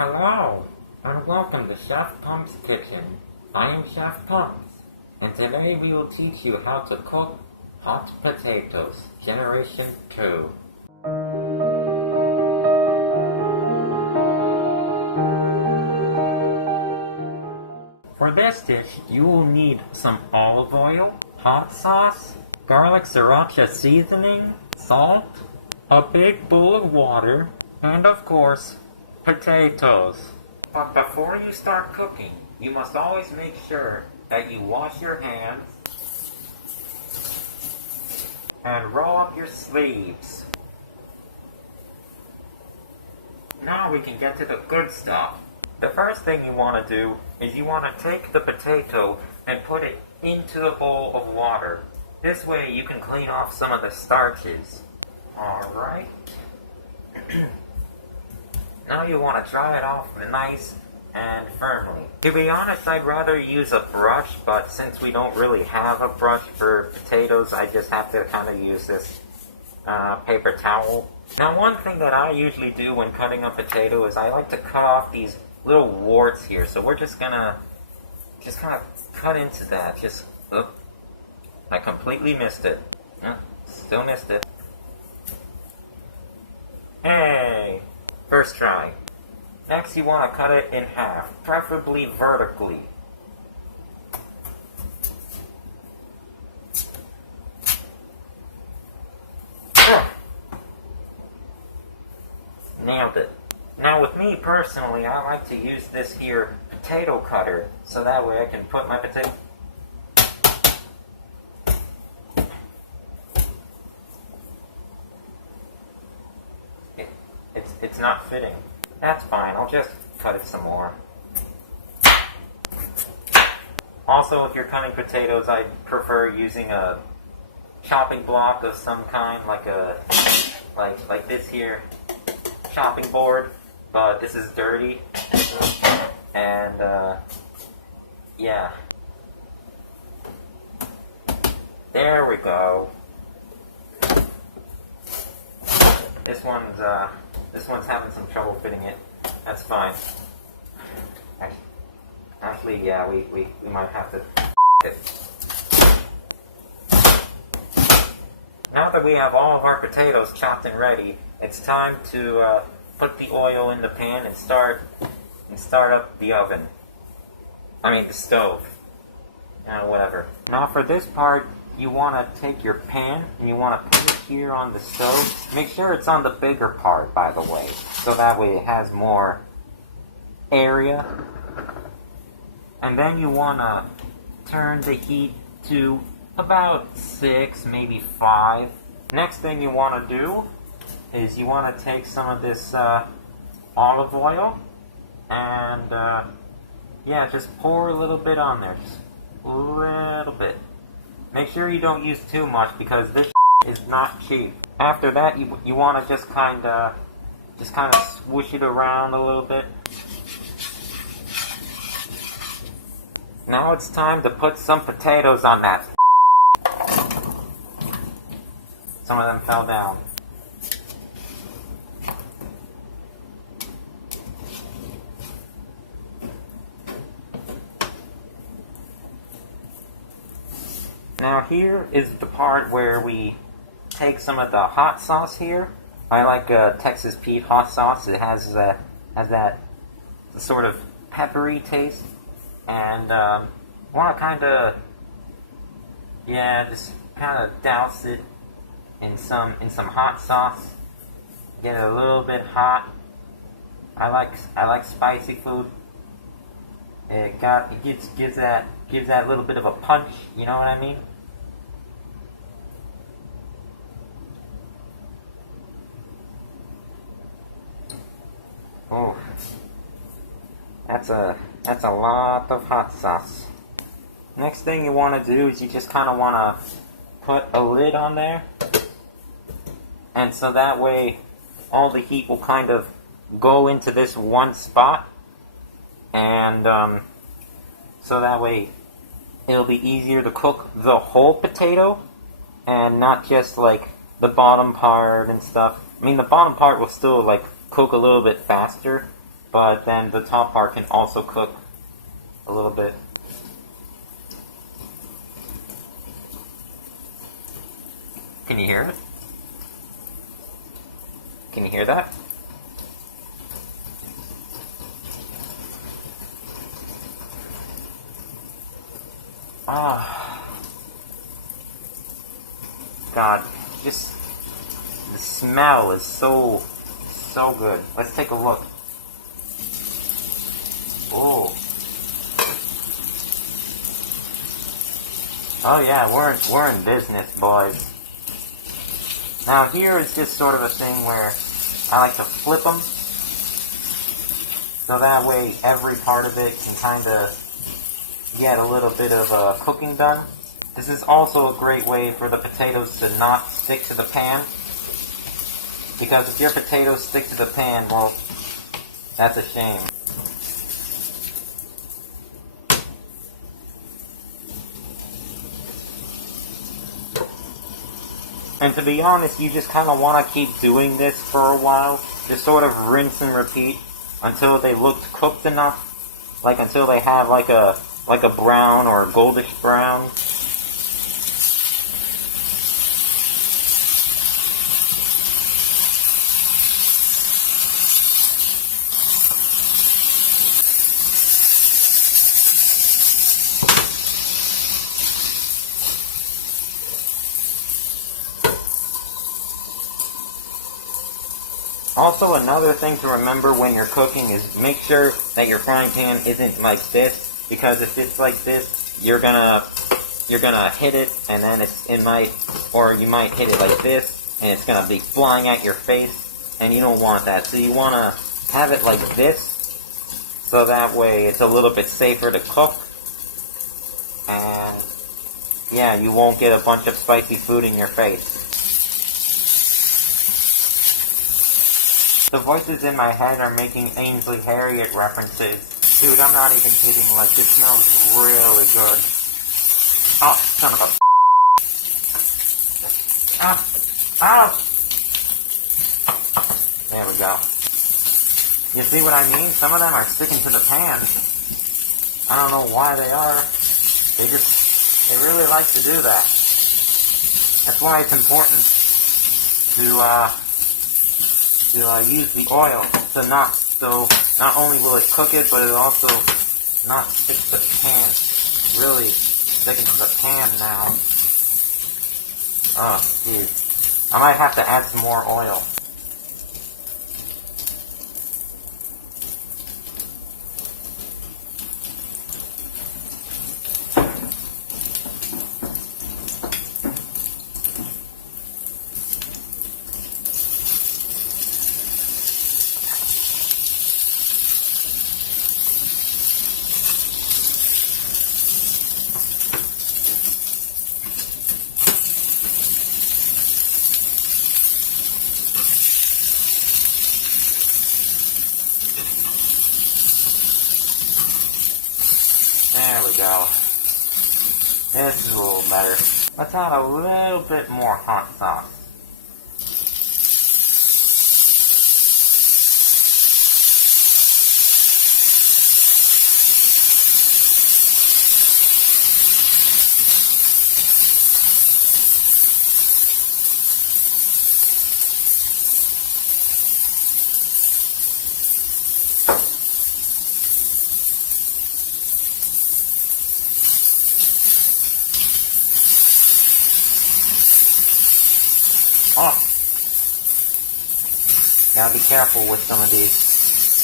Hello, and welcome to Chef Tom's Kitchen. I am Chef Tom's, and today we will teach you how to cook hot potatoes, Generation 2. For this dish, you will need some olive oil, hot sauce, garlic sriracha seasoning, salt, a big bowl of water, and of course, potatoes. But before you start cooking, you must always make sure that you wash your hands and roll up your sleeves. Now we can get to the good stuff. The first thing you want to do is you want to take the potato and put it into the bowl of water. This way you can clean off some of the starches. Alright. Now you want to dry it off nice and firmly. To be honest, I'd rather use a brush, but since we don't really have a brush for potatoes, I just have to kind of use this paper towel. Now, one thing that I usually do when cutting a potato is I like to cut off these little warts here. So we're just gonna kind of cut into that. I completely missed it. Still missed it. Hey! First try. Next, you want to cut it in half, preferably vertically. Nailed it. Now with me personally, I like to use this here potato cutter, so that way I can put my potato... It's not fitting. That's fine, I'll just cut it some more. Also, if you're cutting potatoes, I prefer using a chopping block of some kind, like this here chopping board, but this is dirty, and yeah. There we go. This one's having some trouble fitting it. That's fine. Actually, yeah, we might have to it. Now that we have all of our potatoes chopped and ready, it's time to put the oil in the pan and start up the oven. I mean the stove. Whatever. Now for this part, you want to take your pan and you want to put it here on the stove. Make sure it's on the bigger part, by the way, so that way it has more area. And then you want to turn the heat to about 6, maybe 5. Next thing you want to do is you want to take some of this olive oil and yeah, just pour a little bit on there, just a little bit. Make sure you don't use too much because this is not cheap. After that, you want to just kind of swoosh it around a little bit. Now it's time to put some potatoes on that. Some of them fell down. Now here is the part where we take some of the hot sauce here. I like Texas Pete hot sauce. It has that sort of peppery taste, and want to just kind of douse it in some hot sauce. Get it a little bit hot. I like spicy food. It gives that little bit of a punch. You know what I mean? Oh, that's a lot of hot sauce. Next thing you want to do is you just kind of want to put a lid on there, and so that way all the heat will kind of go into this one spot, and so that way it'll be easier to cook the whole potato and not just like the bottom part and stuff. I mean, the bottom part will still like cook a little bit faster, but then the top part can also cook a little bit. Can you hear it? Can you hear that? Ah. God, just the smell is so good. Let's take a look. Oh. Oh yeah, we're in business, boys. Now here is just sort of a thing where I like to flip them, so that way every part of it can kind of get a little bit of cooking done. This is also a great way for the potatoes to not stick to the pan, because if your potatoes stick to the pan, well, that's a shame. And to be honest, you just kind of want to keep doing this for a while. Just sort of rinse and repeat until they look cooked enough. Like until they have like a brown or a goldish brown. Also, another thing to remember when you're cooking is make sure that your frying pan isn't like this, because if it's like this, you're gonna hit it, and then you might hit it like this, and it's gonna be flying at your face, and you don't want that. So you wanna have it like this, so that way it's a little bit safer to cook, and yeah, you won't get a bunch of spicy food in your face. The voices in my head are making Ainsley Harriott references. Dude, I'm not even kidding, like, this smells really good. Oh, son of a... Ah! Ah! There we go. You see what I mean? Some of them are sticking to the pan. I don't know why they are. They really like to do that. That's why it's important to use the oil so not only will it cook it, but it'll also not stick to the pan. Really sticking to the pan now. Oh, jeez. I might have to add some more oil. There we go. This is a little better. Let's add a little bit more hot sauce. Oh, gotta be careful with some of these.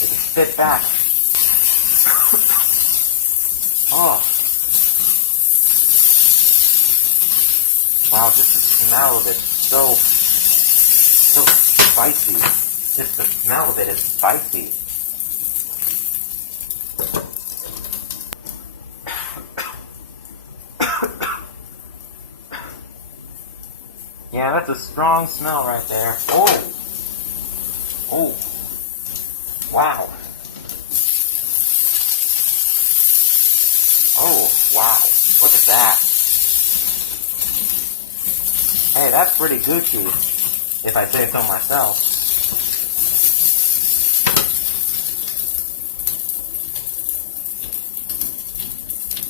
They can spit back. Oh, wow! Just the smell of it, so spicy. Just the smell of it is spicy. Yeah, that's a strong smell right there. Oh! Oh! Wow! Oh, wow. Look at that. Hey, that's pretty Gucci, if I say so myself.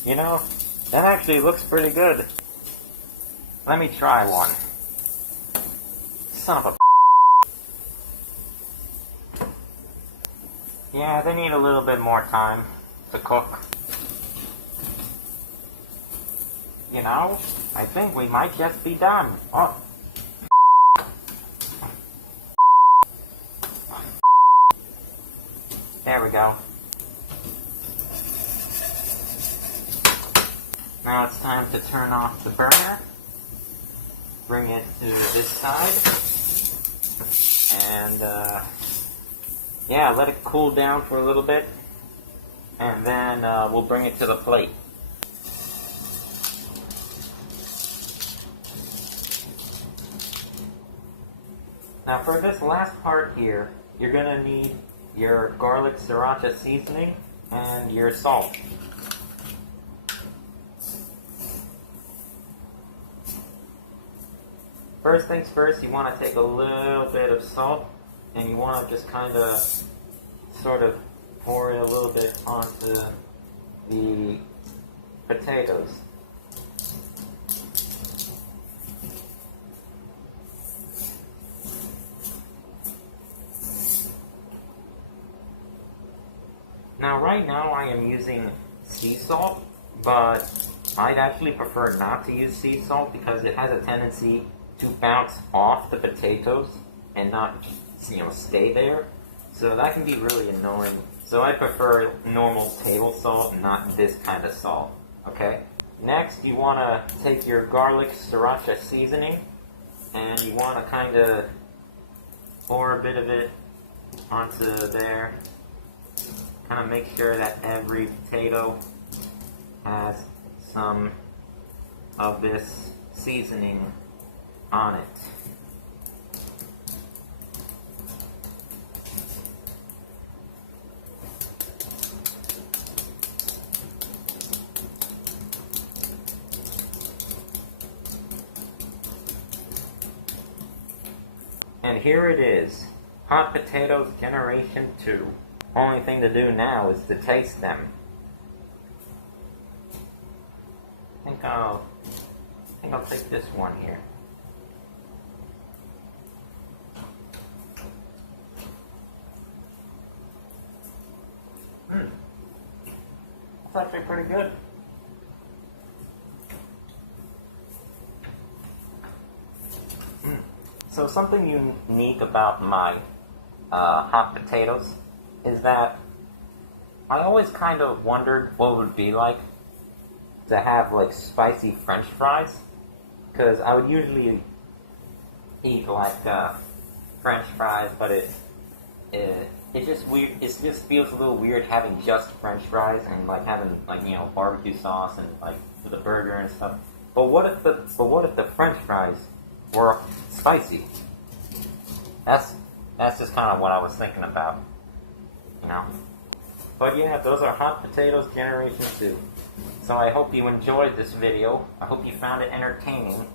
You know, that actually looks pretty good. Let me try one. Son of a... Yeah, they need a little bit more time to cook. You know, I think we might just be done. Oh. There we go. Now it's time to turn off the burner. Bring it to this side. And, yeah, let it cool down for a little bit. And then we'll bring it to the plate. Now for this last part here, you're going to need your garlic sriracha seasoning and your salt. First things first, you want to take a little bit of salt and you want to just kind of sort of pour it a little bit onto the potatoes. Now right now I am using sea salt, but I'd actually prefer not to use sea salt because it has a tendency to bounce off the potatoes and not, stay there. So that can be really annoying. So I prefer normal table salt, not this kind of salt, okay? Next, you want to take your garlic sriracha seasoning and you want to kind of pour a bit of it onto there. Kind of make sure that every potato has some of this seasoning on it. And here it is, Hot Potatoes Generation 2. Only thing to do now is to taste them. I think I'll take this one here. It's actually pretty good. So something unique about my hot potatoes is that I always kind of wondered what it would be like to have like spicy French fries, because I would usually eat like French fries, but it just weird. It just feels a little weird having just French fries and like having like barbecue sauce and like with a burger and stuff. But what if the French fries were spicy? That's just kind of what I was thinking about. But yeah, those are Hot Potatoes Generation 2. So I hope you enjoyed this video. I hope you found it entertaining.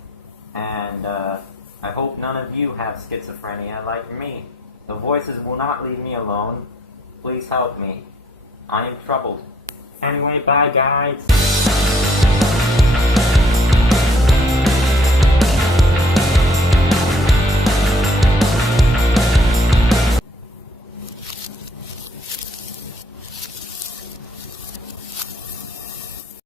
And I hope none of you have schizophrenia like me. The voices will not leave me alone. Please help me. I am troubled. Anyway, bye guys.